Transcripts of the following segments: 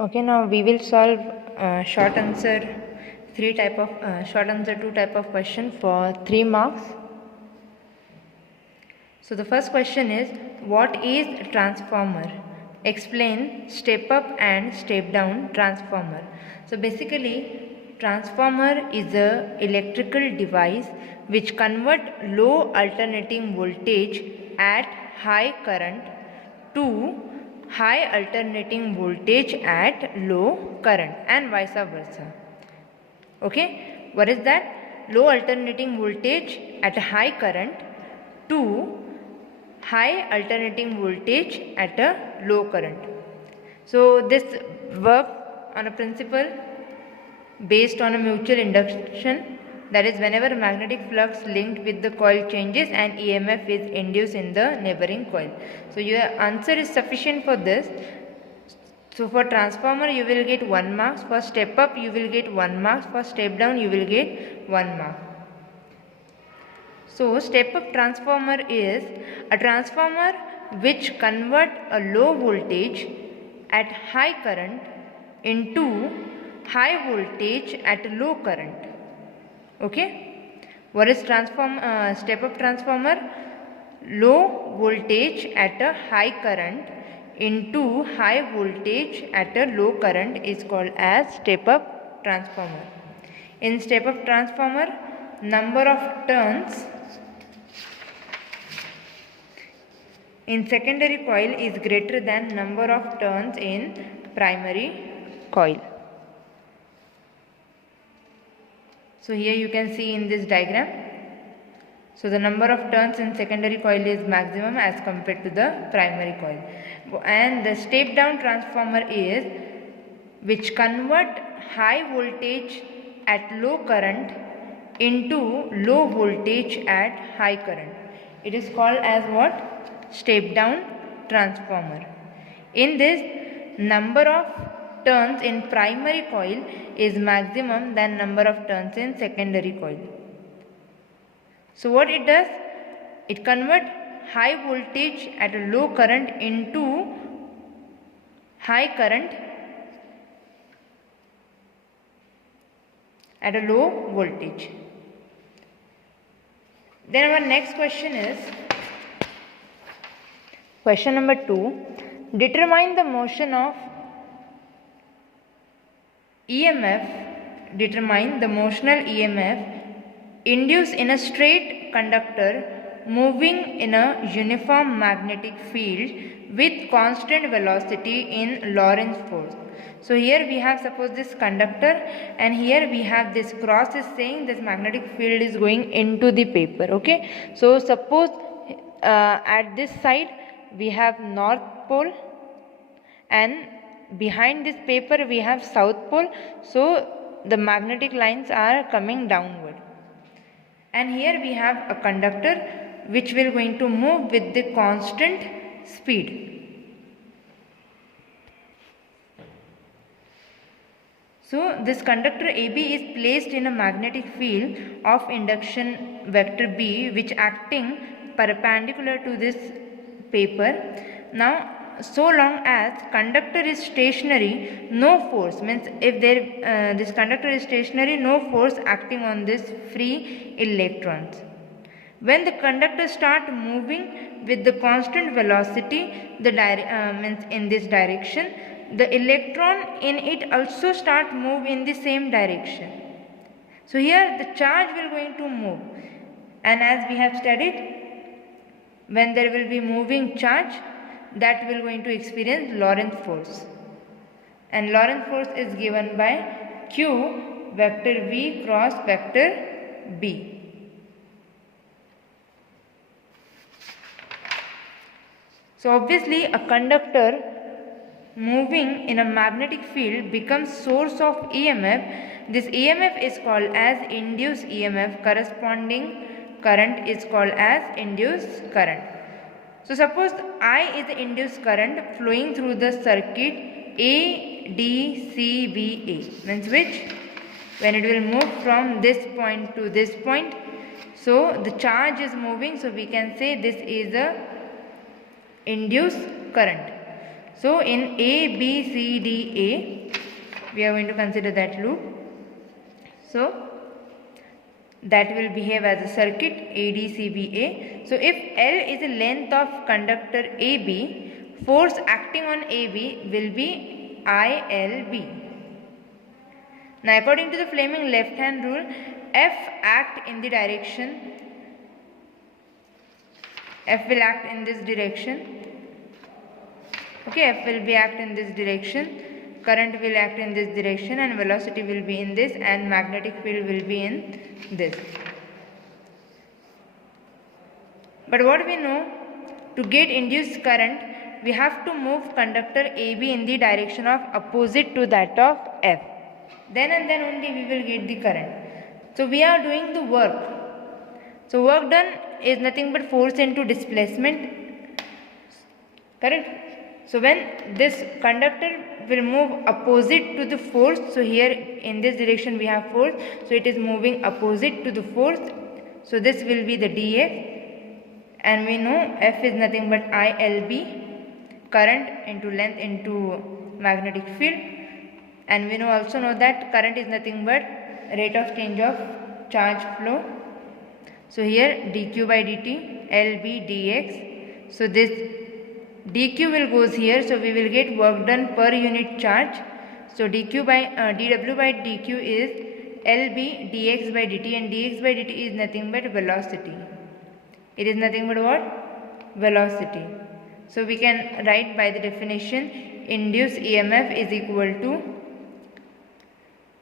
Okay, now we will solve short answer short answer 2 type of question for 3 marks. So the first question is, what is transformer? Explain step up and step down transformer. So basically, transformer is a electrical device which convert low alternating voltage at high current to high alternating voltage at low current and vice versa. Okay, what is that? Low alternating voltage at a high current to high alternating voltage at a low current. So this work on a principle based on a mutual induction, that is whenever magnetic flux linked with the coil changes and EMF is induced in the neighboring coil. So your answer is sufficient for this. So for transformer you will get 1 mark, for step up you will get 1 mark, for step down you will get 1 mark. So step up transformer is a transformer which convert a low voltage at high current into high voltage at low current. Okay, what is step up transformer? Low voltage at a high current into high voltage at a low current is called as step up transformer. In step up transformer, number of turns in secondary coil is greater than number of turns in primary coil. So here you can see in this diagram. So the number of turns in secondary coil is maximum as compared to the primary coil. And the step down transformer is which convert high voltage at low current into low voltage at high current. It is called as what? Step down transformer. In this, number of turns in primary coil is maximum than number of turns in secondary coil. So what it does? It converts high voltage at a low current into high current at a low voltage. Then our next question is question number 2. Determine the motion of EMF. Determine the motional EMF induced in a straight conductor moving in a uniform magnetic field with constant velocity in Lorentz force. So here we have suppose this conductor and here we have this cross is saying this magnetic field is going into the paper. Okay, so suppose at this side we have north pole and behind this paper we have south pole. So the magnetic lines are coming downward. And here we have a conductor which will going to move with the constant speed. So this conductor AB is placed in a magnetic field of induction vector B which acting perpendicular to this paper. Now so long as conductor is stationary, no force, means if this conductor is stationary, no force acting on this free electrons. When the conductor start moving with the constant velocity, means in this direction, the electron in it also start move in the same direction. So here the charge will going to move, and as we have studied, when there will be moving charge, that will going to experience Lorentz force, and Lorentz force is given by Q vector V cross vector B. So obviously a conductor moving in a magnetic field becomes source of EMF. This EMF is called as induced EMF. Corresponding current is called as induced current. So suppose I is the induced current flowing through the circuit ADCBA, means which when it will move from this point to this point, so the charge is moving, so we can say this is a induced current. So in A, B, C, D, A, we are going to consider that loop. So that will behave as a circuit ADCBA. So if L is the length of conductor AB, force acting on AB will be ILB. Now according to the Fleming left hand rule, F act in the direction, F will act in this direction. Okay, F will be act in this direction, current will act in this direction, and velocity will be in this, and magnetic field will be in this. But what we know, to get induced current, we have to move conductor AB in the direction of opposite to that of F. Then and then only we will get the current. So we are doing the work. So work done is nothing but force into displacement. Correct? So when this conductor will move opposite to the force, so here in this direction we have force, so it is moving opposite to the force. So this will be the dF, and we know F is nothing but ILB, current into length into magnetic field, and we also know that current is nothing but rate of change of charge flow. So here dq by dt, LB dx. So this dq will goes here, so we will get work done per unit charge. So dq by dw by dq is LB dx by dt, and dx by dt is nothing but velocity. It is nothing but what? Velocity. So we can write by the definition, induced EMF is equal to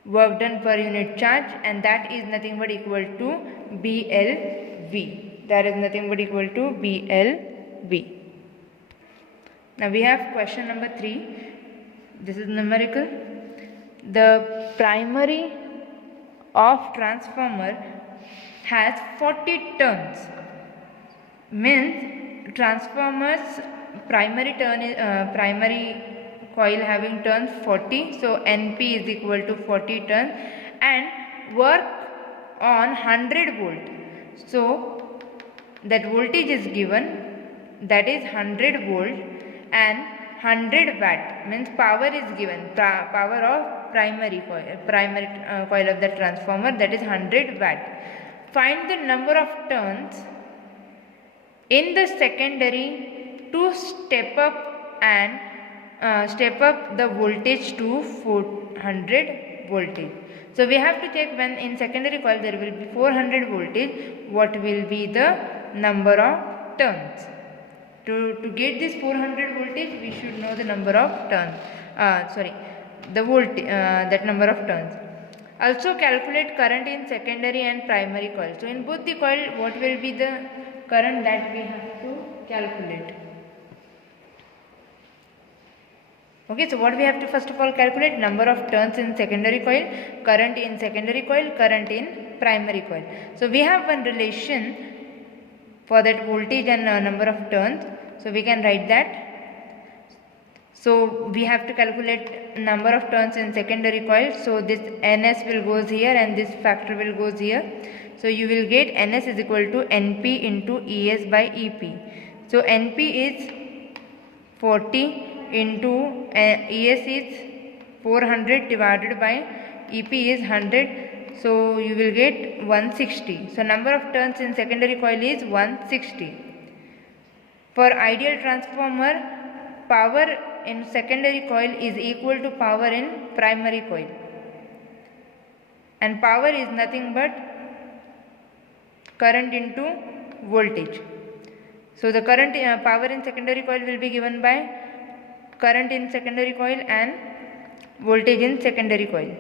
work done per unit charge, and that is nothing but equal to BLV. That is nothing but equal to BLV. Now we have question number 3. This is numerical. The primary of transformer has 40 turns. Means transformer's primary turn is primary coil having turns 40, so NP is equal to 40 turns, and work on 100 volt. So that voltage is given, that is 100 volt, and 100 watt means power is given, power of primary coil of the transformer, that is 100 watt. Find the number of turns in the secondary to step up the voltage to 400 voltage. So we have to check when in secondary coil there will be 400 voltage, what will be the number of turns. To get this 400 voltage, we should know the number of turns. The voltage, that number of turns. Also calculate current in secondary and primary coil. So in both the coil, what will be the current that we have to calculate? Okay, so what we have to first of all calculate? Number of turns in secondary coil, current in secondary coil, current in primary coil. So we have one relation for that voltage and number of turns. So we can write that. So we have to calculate number of turns in secondary coil. So this NS will goes here and this factor will goes here. So you will get NS is equal to NP into ES by EP. So NP is 40 into ES is 400 divided by EP is 100. So you will get 160. So number of turns in secondary coil is 160. For ideal transformer, power in secondary coil is equal to power in primary coil, and power is nothing but current into voltage. So the current power in secondary coil will be given by current in secondary coil and voltage in secondary coil.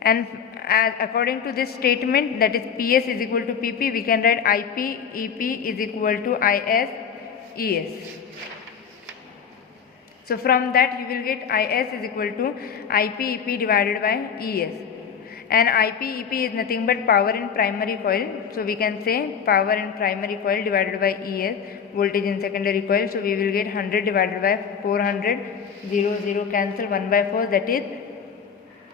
And as according to this statement, that is PS is equal to PP, we can write IP EP is equal to IS ES. So from that you will get IS is equal to IP EP divided by ES, and IP EP is nothing but power in primary coil. So we can say power in primary coil divided by ES, voltage in secondary coil. So we will get 100 divided by 400, 0 cancel, 1 by 4, that is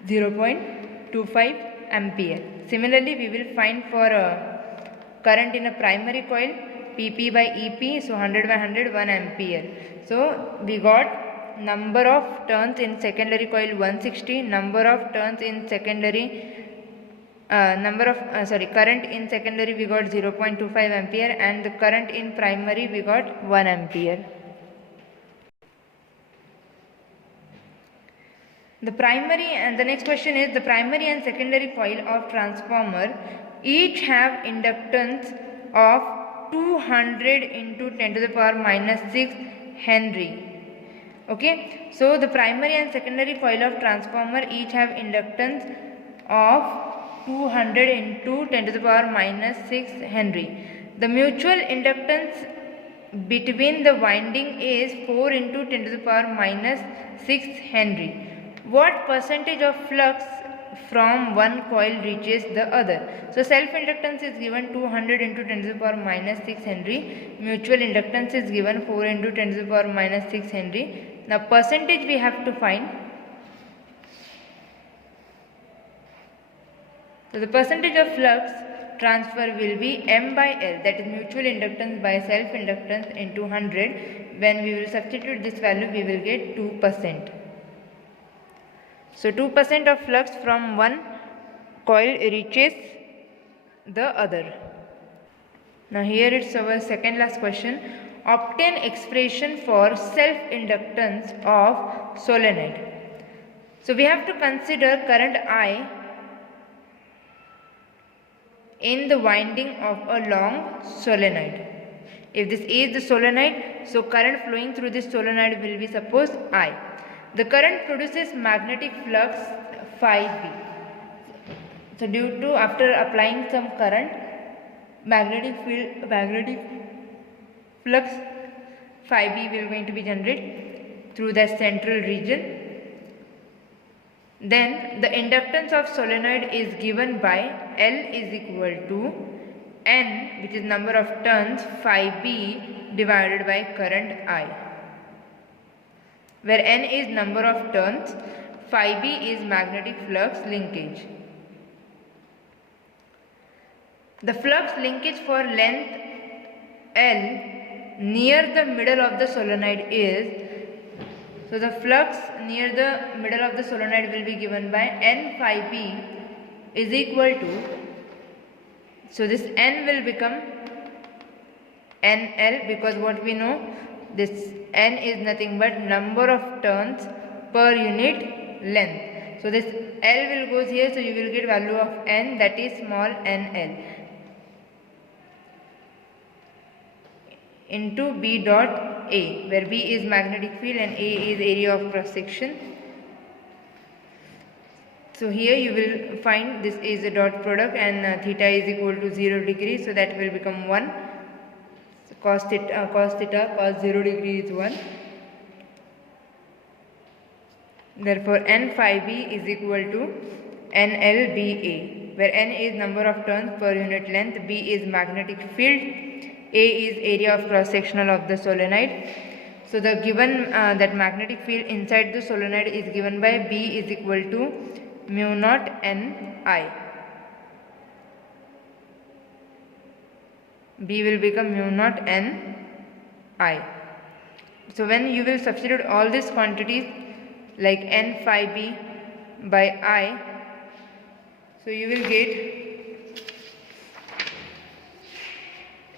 0.25 ampere. Similarly we will find for current in a primary coil, PP by EP, so 100 by 100, 1 ampere. So we got number of turns in secondary coil 160, number of turns in secondary current in secondary we got 0.25 ampere, and the current in primary we got 1 ampere. The next question is, the primary and secondary coil of transformer each have inductance of 200 into 10 to the power minus 6 Henry. Okay, so the primary and secondary coil of transformer each have inductance of 200 into 10 to the power minus 6 Henry. The mutual inductance between the winding is 4 into 10 to the power minus 6 Henry. What percentage of flux from one coil reaches the other? So self-inductance is given 200 into 10 to the power minus 6 Henry. Mutual inductance is given 4 into 10 to the power minus 6 Henry. Now percentage we have to find. So the percentage of flux transfer will be M by L, that is mutual inductance by self-inductance into 100. When we will substitute this value, we will get 2%. So 2% of flux from one coil reaches the other. Now here it's our second last question. Obtain expression for self-inductance of solenoid. So we have to consider current I in the winding of a long solenoid. If this is the solenoid, so current flowing through this solenoid will be, suppose, I. The current produces magnetic flux phi b. So due to, after applying some current, magnetic flux phi b will going to be generated through the central region. Then the inductance of solenoid is given by L is equal to N, which is number of turns, phi b divided by current I, where N is number of turns, phi b is magnetic flux linkage. The flux linkage for length L near the middle of the solenoid is, so the flux near the middle of the solenoid will be given by N phi b is equal to, so this N will become NL, because what we know, this N is nothing but number of turns per unit length. So this L will goes here, so you will get value of N, that is small nl, into B dot A, where B is magnetic field and A is area of cross section. So here you will find this is a dot product, and theta is equal to 0 degree, so that will become 1. So cos 0 degree is 1. Therefore N phi b is equal to NLBA, where N is number of turns per unit length, B is magnetic field, A is area of cross sectional of the solenoid. So the given that magnetic field inside the solenoid is given by B is equal to mu naught Ni. B will become mu naught Ni. So when you will substitute all these quantities like N phi b by I, so you will get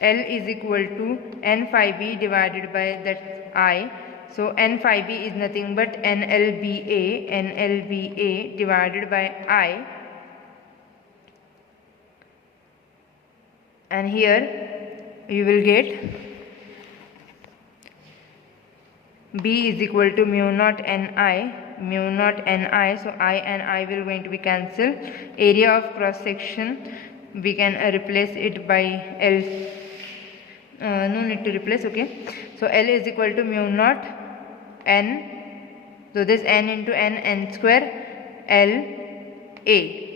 L is equal to N phi b divided by that I. So N phi b is nothing but NLBA divided by I, and here you will get B is equal to mu naught Ni, so I and I will going to be cancelled. Area of cross section we can replace it by L, no need to replace, okay. So L is equal to mu naught N, so this N into N square L A.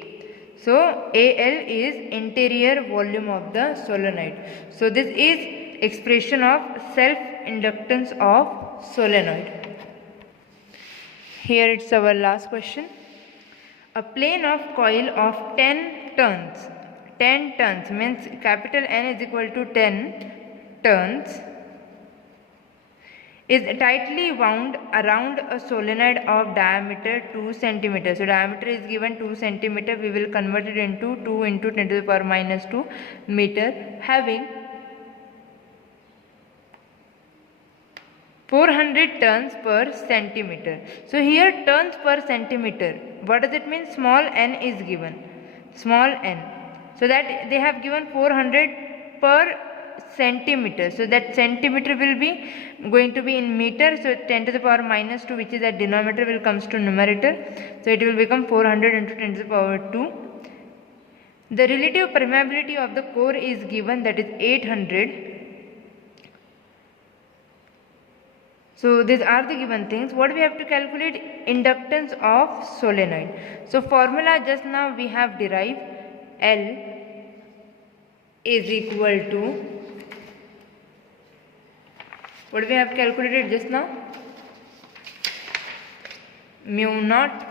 So AL is interior volume of the solenoid. So this is expression of self inductance of solenoid. Here it's our last question. A plane of coil of 10 turns. 10 turns means capital N is equal to 10 turns is tightly wound around a solenoid of diameter 2 centimeter. So diameter is given 2 centimeter. We will convert it into 2 into 10 to the power minus 2 meter, having 400 turns per centimeter. So here turns per centimeter, what does it mean? Small n is given, small n. So that they have given 400 per centimeter. So that centimeter will be going to be in meter. So 10 to the power minus 2, which is at denominator, will comes to numerator. So it will become 400 into 10 to the power 2. The relative permeability of the core is given, that is 800. So these are the given things. What we have to calculate? Inductance of solenoid. So formula just now we have derived. L is equal to, what we have calculated just now? Mu naught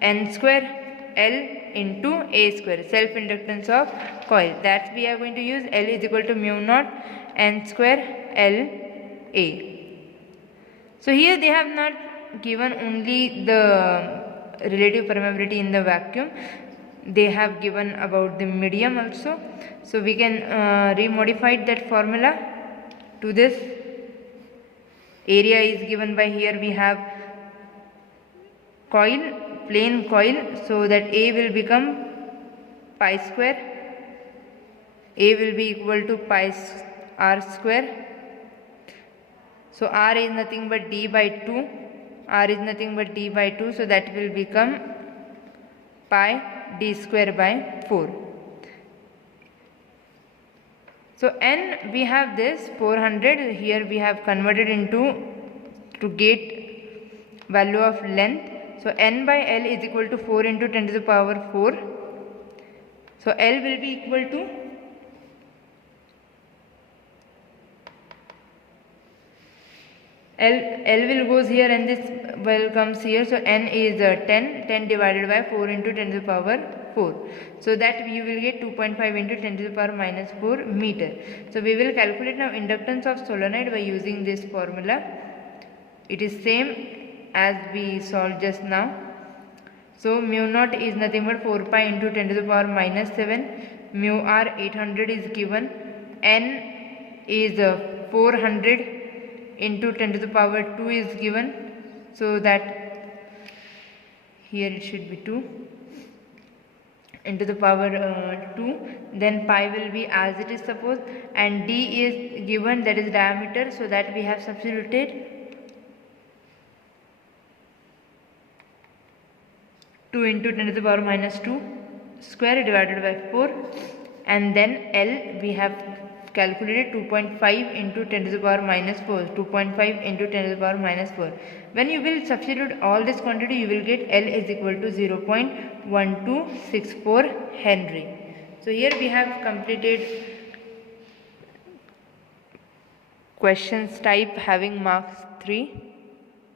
n square L into A square, self inductance of coil. That we are going to use. L is equal to mu naught n square L A. So here they have not given only the relative permeability in the vacuum, they have given about the medium also. So we can remodify that formula to this. Area is given by, here we have coil, plain coil, so that A will become pi square, A will be equal to pi r square. So r is nothing but d by 2, r is nothing but d by 2, so that will become pi d square by 4. So n we have this 400, here we have converted into to get value of length. So n by L is equal to 4 into 10 to the power 4. So L will be equal to L will goes here and this will comes here. So n is 10 divided by 4 into 10 to the power 4. So that you will get 2.5 into 10 to the power minus 4 meter. So we will calculate now inductance of solenoid by using this formula. It is same as we solved just now. So mu naught is nothing but 4 pi into 10 to the power minus 7. Mu r 800 is given. N is 400 into 10 to the power 2 is given. So that here it should be 2 into the power 2. Then pi will be as it is supposed, and d is given, that is diameter. So that we have substituted 2 into 10 to the power minus 2 square divided by 4, and then L we have calculated 2.5 into 10 to the power minus 4, 2.5 into 10 to the power minus 4. When you will substitute all this quantity, you will get L is equal to 0.1264 Henry. So here we have completed questions type having marks 3.